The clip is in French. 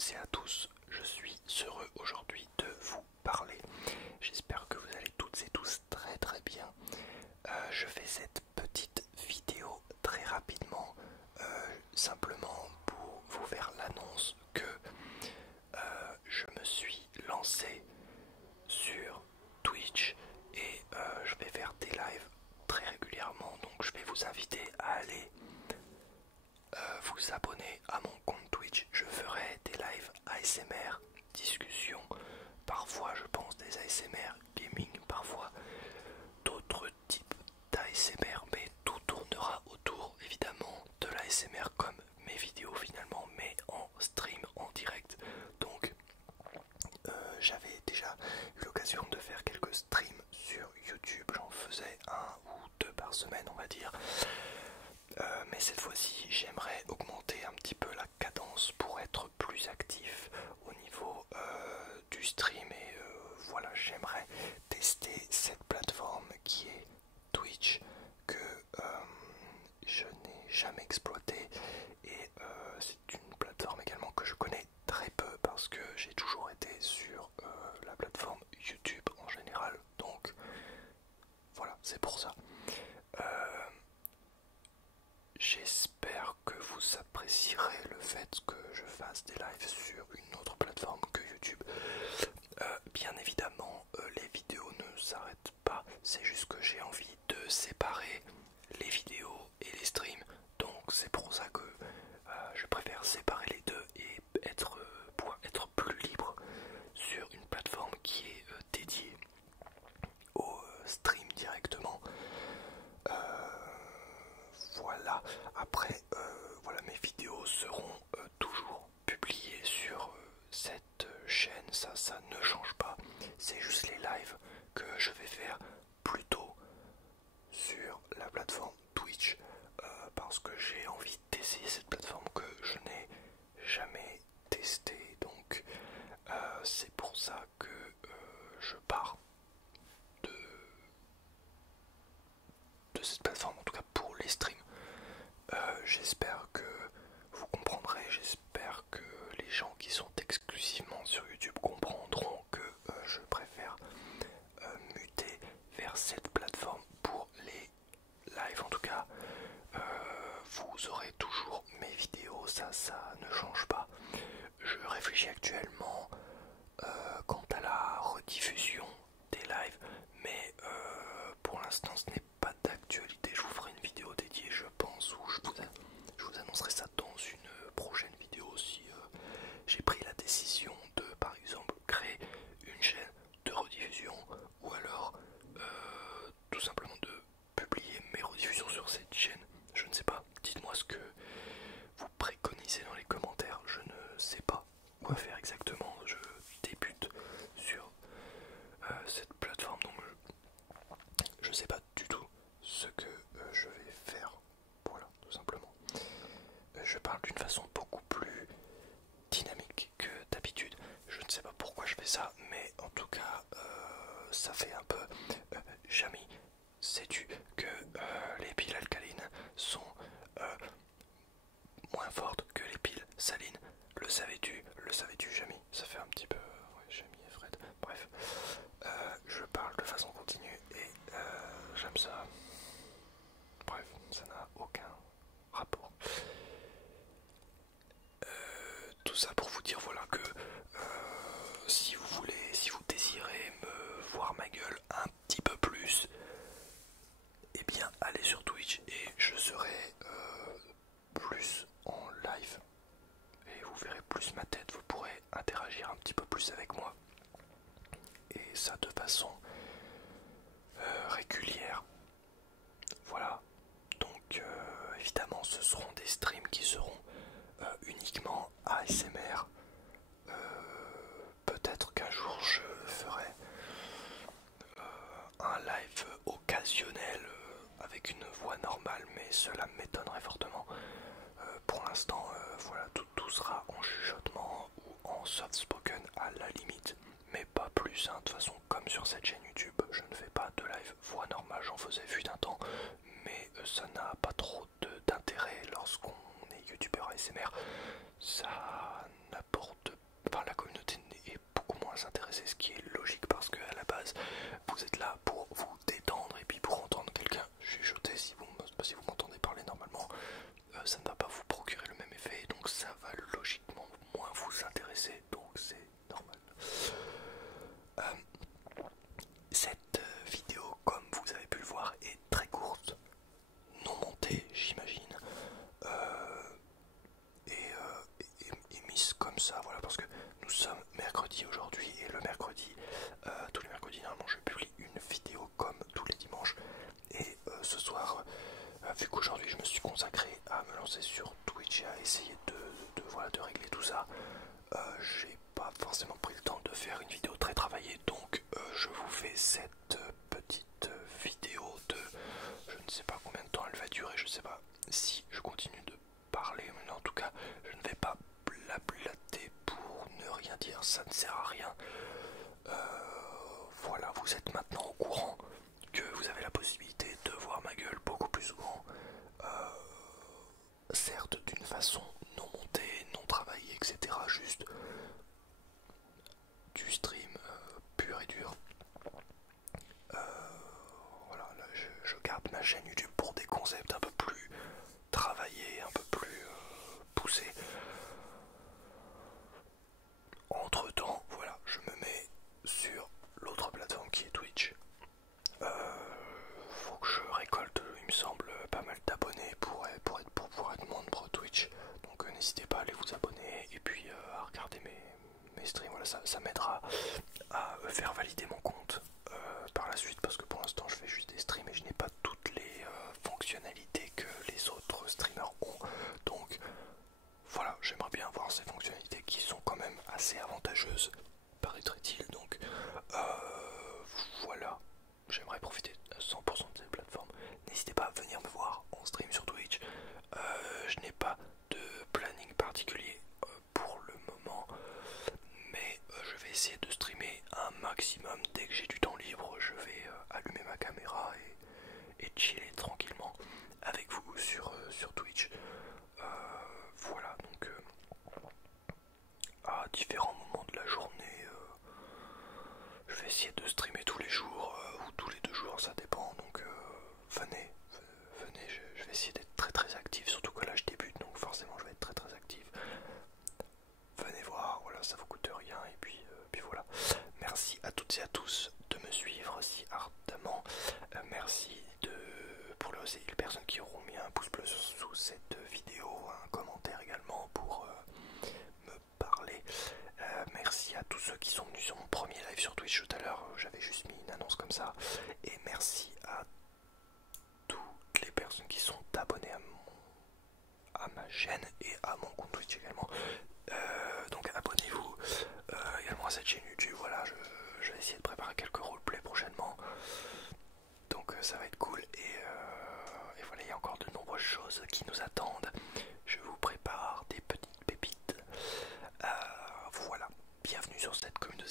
toutes et à tous, je suis heureux aujourd'hui de vous parler. J'espère que vous allez toutes et tous très très bien. Je fais cette petite vidéo très rapidement, simplement pour vous faire l'annonce que je me suis lancé sur Twitch et je vais faire des lives très régulièrement, donc je vais vous inviter à aller vous abonner à mon compte Twitch. Je ferai des lives ASMR, discussions, parfois je pense des ASMR gaming, parfois d'autres types d'ASMR, mais tout tournera autour évidemment de l'ASMR comme mes vidéos finalement, mais en stream, en direct. Donc j'avais déjà eu l'occasion de faire quelques streams sur YouTube, j'en faisais un ou deux par semaine on va dire. Mais cette fois-ci j'aimerais augmenter un petit peu la cadence pour être plus actif au niveau du stream et voilà, j'aimerais tester cette plateforme qui est Twitch que je n'ai jamais exploitée et c'est une plateforme également que je connais très peu parce que j'ai toujours été sur la plateforme YouTube en général, donc voilà, c'est pour ça. J'espère que vous apprécierez le fait que je fasse des lives sur une autre plateforme que YouTube. Bien évidemment, les vidéos ne s'arrêtent pas, c'est juste que j'ai envie de séparer les vidéos et les streams. Donc c'est pour ça que je préfère séparer les deux et pouvoir être plus libre sur une plateforme qui est dédiée au stream directement. Voilà, après voilà, mes vidéos seront toujours publiées sur cette chaîne, ça ne change pas, c'est juste les lives que je vais faire plutôt sur la plateforme Twitch parce que j'ai envie d'essayer cette plateforme que je n'ai jamais testée, donc c'est pour ça que je pars de cette plateforme, en tout cas pour les streams. J'espère que vous comprendrez, j'espère que les gens qui sont exclusivement sur YouTube comprendront que je préfère muter vers cette plateforme pour les lives. En tout cas, vous aurez toujours mes vidéos, ça ne change pas. Je réfléchis actuellement quant à la rediffusion des lives, mais pour l'instant ce n'est pas d'actualité. Je vous ferai une vidéo dédiée, je pense, où je vous annoncerai ça dans une prochaine vidéo si j'ai pris la décision de, par exemple, créer une chaîne de rediffusion ou alors tout simplement de publier mes rediffusions sur cette chaîne. Je ne sais pas, dites-moi ce que vous préconisez dans les commentaires, je ne sais pas quoi faire exactement, je débute sur cette plateforme, donc je ne sais pas du tout ce que je vais faire, voilà, tout simplement. Je parle d'une façon beaucoup plus dynamique que d'habitude, je ne sais pas pourquoi je fais ça, mais en tout cas ça fait un peu Jamy, sais-tu que les piles alcalines sont moins fortes que les piles salines? Le savais-tu Jamy? Ça fait un petit peu ouais, Jamy et Fred, bref. Je parle de façon continue et j'aime ça. Bref, ça n'a aucun rapport. Tout ça pour vous dire voilà que si vous voulez, si vous désirez me voir ma gueule un petit peu plus, eh bien allez sur Twitch et je serai plus en live et vous verrez plus ma tête, vous pourrez interagir un petit peu plus avec moi et ça de façon régulière. Voilà, donc évidemment ce seront des streams qui seront uniquement ASMR. Peut-être qu'un jour je ferai un live occasionnel avec une voix normale, mais cela m'étonnerait fortement. Pour l'instant, voilà, tout sera en chuchotement ou en soft spoken à la limite, mais pas plus. Hein. De toute façon, comme sur cette chaîne YouTube, je ne fais pas de live voix normale, j'en faisais fut un temps, mais ça n'a pas trop d'intérêt lorsqu'on est youtubeur ASMR. Ça n'apporte enfin la communauté est beaucoup moins intéressée, ce qui est logique parce que à la base vous êtes là pour vous détendre et puis pour entendre quelqu'un chuchoter. Si vous m'entendez parler normalement, ça ne va pas vous procurer le même effet, donc ça va logiquement moins vous intéresser, donc c'est normal. Cette vidéo, comme vous avez pu le voir, est très courte, non montée j'imagine, et mise comme ça, voilà, parce que nous sommes mercredi aujourd'hui, et le mercredi, tous les mercredis normalement je publie une vidéo comme tous les dimanches, et ce soir, vu qu'aujourd'hui je me suis consacré à me lancer sur Twitch et à essayer de régler tout ça, j'ai pas forcément pris le temps de faire une vidéo très travaillée, donc je vous fais cette petite vidéo de je ne sais pas combien de temps elle va durer, je sais pas si je continue de parler, mais en tout cas je ne vais pas blablater pour ne rien dire, ça ne sert à rien. Voilà, vous êtes maintenant au courant que vous avez la possibilité de voir ma gueule beaucoup plus souvent, certes d'une façon non montée, non travaillée, etc. Juste du stream pur et dur. Voilà, là je garde ma chaîne YouTube pour des concepts un peu plus travaillés, un peu plus poussés. Entre temps, voilà, je me mets sur l'autre plateforme qui est Twitch. Faut que je récolte, il me semble, pas mal d'abonnés pour pouvoir être membre Twitch. Donc n'hésitez pas à aller vous abonner et puis à regarder mes streams. Voilà, ça m'aidera à faire valider mon compte par la suite, parce que pour l'instant je fais juste des streams et je n'ai pas toutes les fonctionnalités que les autres streamers ont. Donc voilà, j'aimerais bien avoir ces fonctionnalités qui sont quand même assez avantageuses, paraîtrait-il. Donc voilà, j'aimerais profiter à 100% de ces plateformes. N'hésitez pas à venir me voir en stream sur Twitch. Je n'ai pas de planning particulier pour le moment, mais je vais essayer de streamer un maximum. Dès que j'ai du temps libre, je vais allumer ma caméra et chiller tranquillement avec vous sur Twitch. Voilà, donc à différents moments de la journée, je vais essayer de streamer tous les jours ou tous les 2 jours, ça dépend. Donc venez, je vais essayer d'être très très actif, surtout que là je débute, donc forcément je vais être très très actif. Venez voir, voilà, ça vous coûte rien, et puis voilà. Merci à toutes et à tous de me suivre si ardemment. Merci pour les personnes qui auront mis un pouce bleu sous cette vidéo, un commentaire également pour me parler. Merci à tous ceux qui sont venus sur mon premier live sur Twitch tout à l'heure, j'avais juste mis une annonce comme ça. Et merci à toutes les personnes qui sont abonnées à ma chaîne et à mon compte Twitch également. Donc abonnez-vous également à cette chaîne YouTube. Voilà, je vais essayer de préparer quelques roleplays prochainement, donc ça va être cool. Et voilà, il y a encore de nombreuses choses qui nous attendent. Je vous prépare des petites pépites. Voilà, bienvenue sur cette communauté.